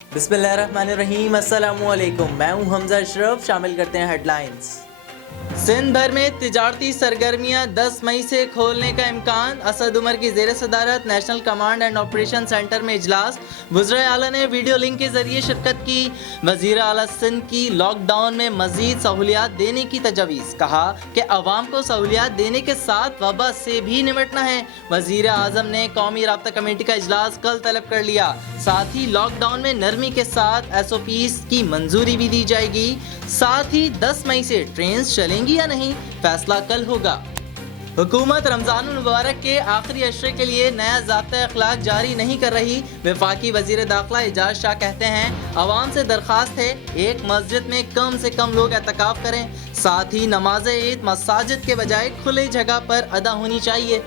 بسم اللہ الرحمن الرحیم، السلام علیکم، میں ہوں حمزہ اشرف۔ شامل کرتے ہیں ہیڈ لائنز۔ سندھ بھر میں تجارتی سرگرمیاں 10 مئی سے کھولنے کا امکان۔ اسد عمر کی زیر صدارت national command and operation centre میں اجلاس، وزراء اعلیٰ نے ویڈیو لنک کے ذریعے شرکت کی۔ وزیر اعلیٰ سندھ کی لاک ڈاؤن میں مزید سہولیات دینے کی تجویز، کہا کہ عوام کو سہولیات دینے کے ساتھ وبا سے بھی نمٹنا ہے۔ وزیر اعظم نے قومی رابطہ کمیٹی کا اجلاس کل طلب کر لیا، ساتھ ہی لاک ڈاؤن میں نرمی کے ساتھ SOPs کی منظوری بھی دی جائے گی۔ ساتھ ہی 10 مئی سے ٹرینز چلیں گی یا نہیں، فیصلہ کل ہوگا۔ حکومت رمضان المبارک کے آخری عشرے کے لیے نیا ضابطہ اخلاق جاری نہیں کر رہی۔ وفاقی وزیر داخلہ اعجاز شاہ کہتے ہیں، عوام سے درخواست ہے ایک مسجد میں کم سے کم لوگ اعتکاف کریں، ساتھ ہی نماز عید مساجد کے بجائے کھلی جگہ پر ادا ہونی چاہیے۔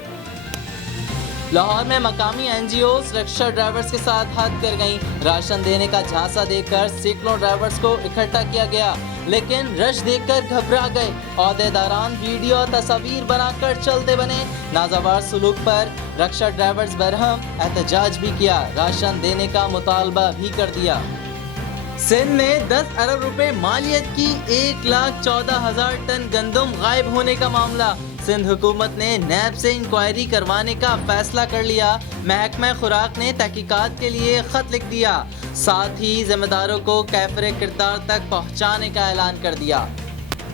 لاہور میں مقامی NGOs رکشہ ڈرائیورز کے ساتھ حد کر گئیں۔ راشن دینے کا جھانسا دے کر سینکڑوں ڈرائیورز کو اکٹھا کیا گیا، لیکن رش دیکھ کر گھبرا گئے۔ عہدیداران ویڈیو اور تصاویر بنا کر چلتے بنے۔ نازاوار سلوک پر رکشہ ڈرائیورز برہم، احتجاج بھی کیا، راشن دینے کا مطالبہ بھی کر دیا۔ سندھ میں 10 ارب روپے مالیت کی 1,14,000 ٹن گندم غائب ہونے کا معاملہ۔ سندھ حکومت نے نیب سے انکوائری کروانے کا فیصلہ کر لیا۔ محکمہ خوراک نے تحقیقات کے لیے خط لکھ دیا، ساتھ ہی ذمہ داروں کو کیفر کردار تک پہنچانے کا اعلان کر دیا۔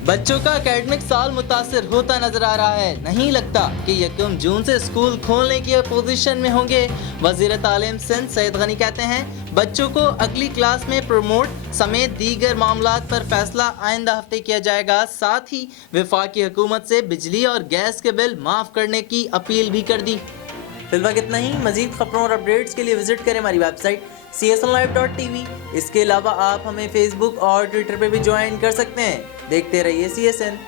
بچوں کا اکیڈمک سال متاثر ہوتا نظر آ رہا ہے، نہیں لگتا کہ 1 جون سے اسکول کھولنے کی پوزیشن میں ہوں گے۔ وزیر تعلیم سندھ سعید کہتے ہیں، بچوں کو اگلی کلاس میں پروموٹ سمیت دیگر معاملات پر فیصلہ آئندہ ہفتے کیا جائے گا۔ ساتھ ہی وفاقی حکومت سے بجلی اور گیس کے بل معاف کرنے کی اپیل بھی کر دی۔ فی الوقت اتنا ہی۔ مزید خبروں اور اپڈیٹس کے لیے وزٹ کریں ہماری ویب سائٹ csnlive.tv۔ اس کے علاوہ آپ ہمیں فیس بک اور ٹویٹر پہ بھی جوائن کر سکتے ہیں۔ دیکھتے رہیے CSN۔